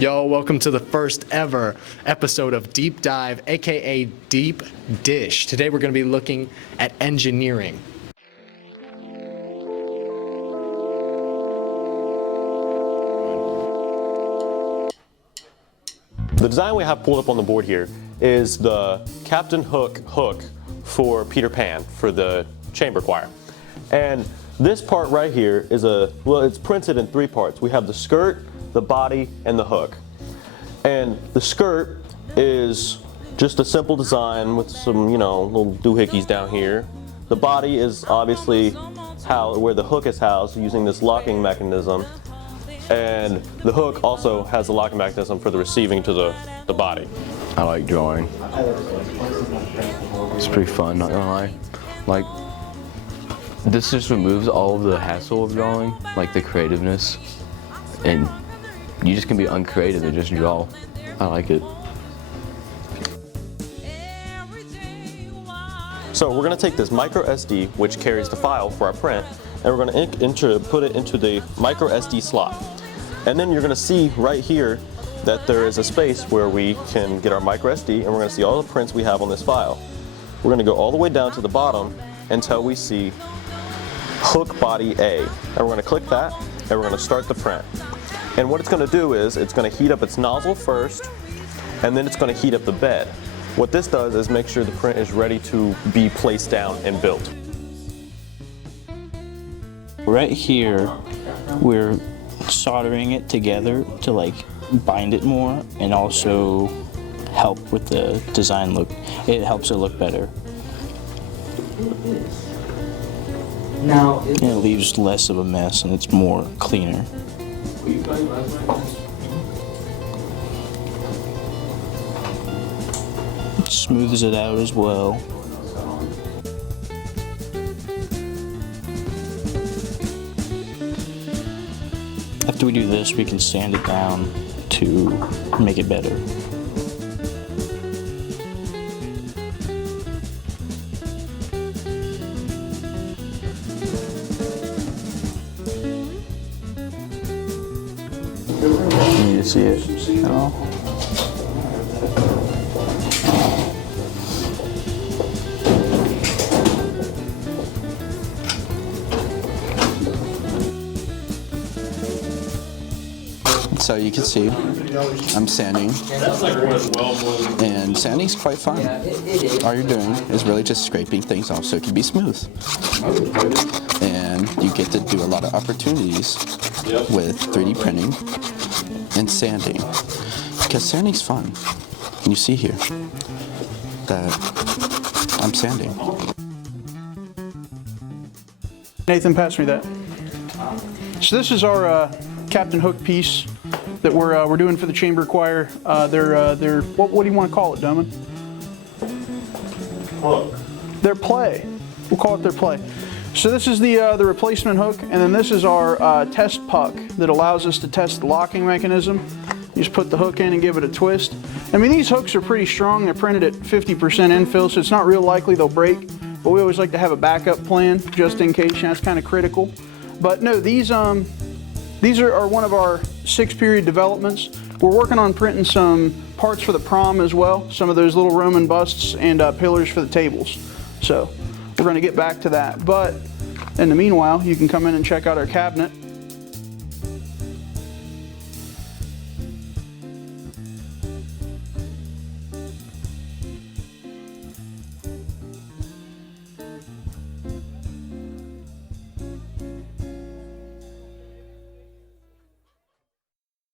Yo, welcome to the first ever episode of Deep Dive, aka Deep Dish. Today we're going to be looking at engineering. The design we have pulled up on the board here is the Captain Hook hook for Peter Pan for the chamber choir. And this part right here is it's printed in three parts. We have the skirt, the body, and the hook. And the skirt is just a simple design with some, little doohickeys down here. The body is obviously where the hook is housed using this locking mechanism. And the hook also has a locking mechanism for the receiving to the body. I like drawing. It's pretty fun, not gonna lie. This just removes all of the hassle of drawing, like the creativeness, and you just can be uncreative and just draw. I like it. So we're gonna take this micro SD, which carries the file for our print, and we're gonna put it into the micro SD slot. And then you're gonna see right here that there is a space where we can get our micro SD, and we're gonna see all the prints we have on this file. We're gonna go all the way down to the bottom until we see hook body A. And we're gonna click that, and we're gonna start the print. And what it's gonna do is, it's gonna heat up its nozzle first, and then it's gonna heat up the bed. What this does is make sure the print is ready to be placed down and built. Right here, we're soldering it together to bind it more and also help with the design look. It helps it look better. And it leaves less of a mess and it's more cleaner. It smooths it out as well. After we do this, we can sand it down to make it better. Can you see it at all? So you can see I'm sanding, and sanding's quite fun. All you're doing is really just scraping things off so it can be smooth. And you get to do a lot of opportunities with 3D printing and sanding, because sanding's fun. And you see here that I'm sanding. Nathan, pass me that. So this is our Captain Hook piece that we're doing for the chamber choir. They're what do you want to call it, Doman? Hook. Their play. We'll call it their play. So this is the replacement hook, and then this is our test puck that allows us to test the locking mechanism. You just put the hook in and give it a twist. I mean, these hooks are pretty strong. They're printed at 50% infill, so it's not real likely they'll break. But we always like to have a backup plan just in case. That's kind of critical. But no, these are one of our 6-period developments. We're working on printing some parts for the prom as well, some of those little Roman busts and pillars for the tables. So we're going to get back to that. But in the meanwhile, you can come in and check out our cabinet.